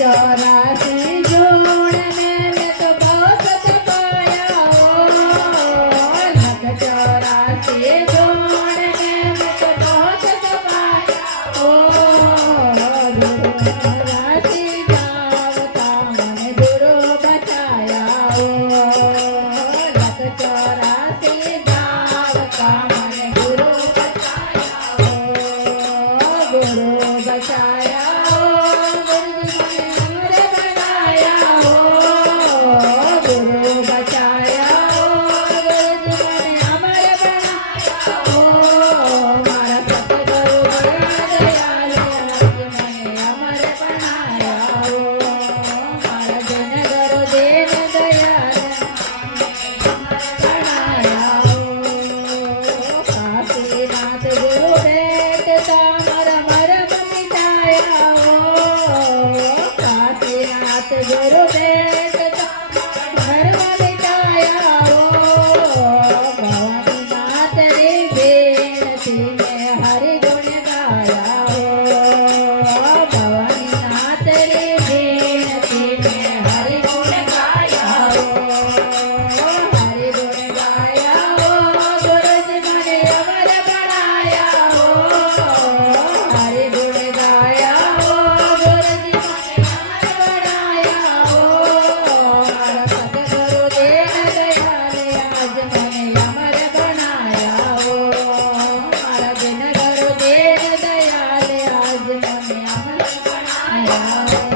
चौरासी जोड़ में तो बहुत पाया लग 84 जोड़ में तो बहुत पाया राशि जावता मन गुरु बचाया लग 84 जावता मन गुरु बचाया गुरु बेट धर्म मिटाया भवानी नाथ रे बेनती में हरि गुण गाया भवानी नाथ रे बेनती में हरि गुण गाया हरि गुण गाया गुरु जी मने अमर बनाया हरि गुण गाया गुरु जी Yeah.